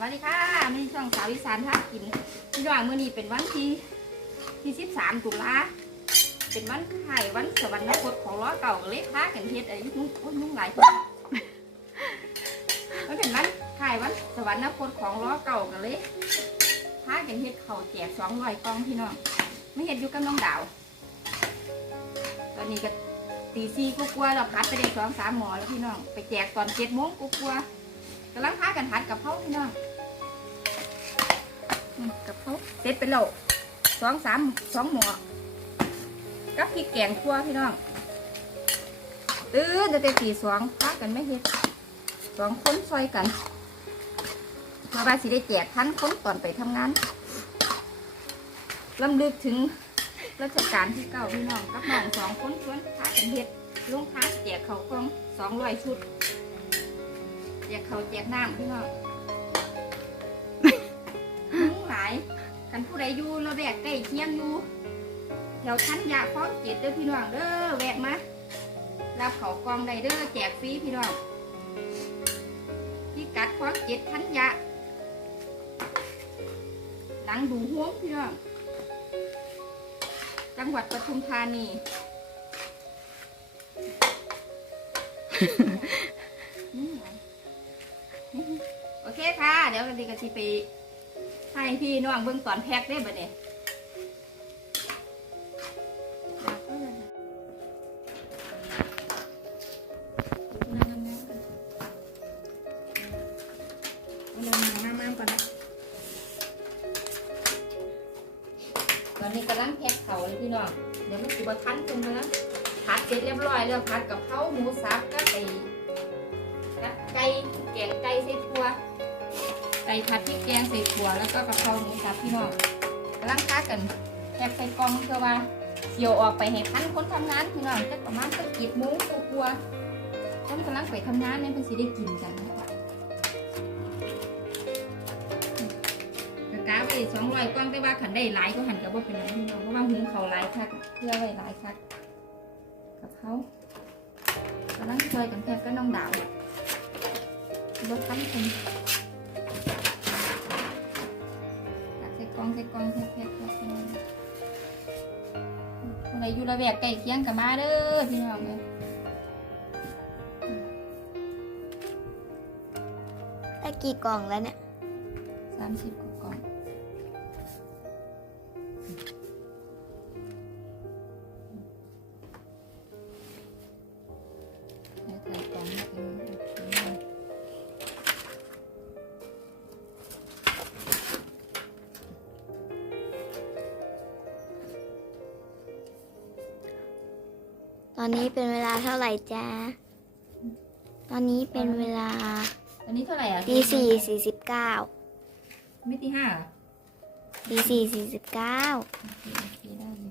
วัสดีค่ะมีช่องสาวอีสานท่ากินพี่น้องมื้อนี้เป็นวันที่ที่13ตุลาเป็นวันไข่วันสวรรคตของล้อเก่าก็เลยพากันเฮ็ดอายุนุ่งโอ้ยนุ่งหลายคนมันเป็นวันไข่วันสวรรคตของล้อเก่าก็เลยพากันเฮ็ดข้าแจก200กล่องพี่น้องไม่เฮ็ดอยู่กับน้องดาว ตอนนี้ก็ตีสี่กลัวเราพัดไปได้สองสามหมอแล้วพี่น้องไปแจกตอนเจ็ดโมงกลัว กำลังพากันหัดกับเขาพี่น้องอืมกับเขาเสร็จไปแล้วสองสามสองหมอกับพริกแกงคั่วพี่น้องตื่นจะเต็ตีสองพากันไม่เฮ็ดสองคนซอยกันเพื่อว่าสิได้แจกทันคนตอนไปทำงานลำลึกถึงรัชกาลที่เก้าพี่น้องกับน้องสองคนชวนพากันเฮ็ดลงท้าแจกเขาวกล่องสองร้อยชุด แจกเขาแจกน้ำพี่น้องมุ้งหลายกันผู้ใดอยู่เระแวกใกล้เคียงอยู่แถวชั้นยาคล้องเจ็ดเด้อพี่น้องเด้อแวะมารับเขากองไดเด้อแจกฟรีพี่น้องพี่กัดคล้องเจ็ดชั้นยาหลังดูห่วงพี่น้องจังหวัดปทุมธานี โอเคค่ะ เดี๋ยวกันดีกันสิไปให้พี่น้องเบิ่งตอนแพ็กได้บ่เนี่ยตอนนี้กำลังแพ็กเขาเลยพี่น้อง เดี๋ยวมันสิบ่ทันเพิ่นนะผัดเสร็จเรียบร้อยแล้วผัดกับเขาวหมูสับก็ไก่ ไก่แกงไก่ใส่ถั่วไก่ผัดพริกแกงใส่ถั่วแล้วก็กะเพราหมูสับพี่น้องกำลังค้ากันแยกใส่กล่องเพื่อว่าเดี๋ยวออกไปให้ทันคนทำงานพี่น้องจะประมาณสักกี่โมงกลัวๆคนกำลังไปทำงานเนี่ยเพิ่นสิได้กินกันนะคะกะกาไปสองร้อยกล่องแต่ว่าขันได้หลายก็หันกับว่าเป็นไรพี่น้องเพราะว่าหุงเขาหลายคักเพื่อไว้หลายคักกับเขากำลังช่วยกันแพ็กก็น้องดาว รถทันคนตักใส่กล่องใส่กล่องแพ็คแพ็คแพ็คแพ็คคนไรอยู่ระแวกไก่เคียงกับมาเด้อพี่น้องเลยได้กี่กล่องแล้วเนี่ยสามสิบก ตอนนี้เป็นเวลาเท่าไหร่จ๊ะตอนนี้เป็นเวลาอันนี้เท่าไหร่อะตีสี่สี่สิบเก้าไม่ตีห้าเหรอตีสี่สี่สิบเก้าโอเคโอเคได้อยู่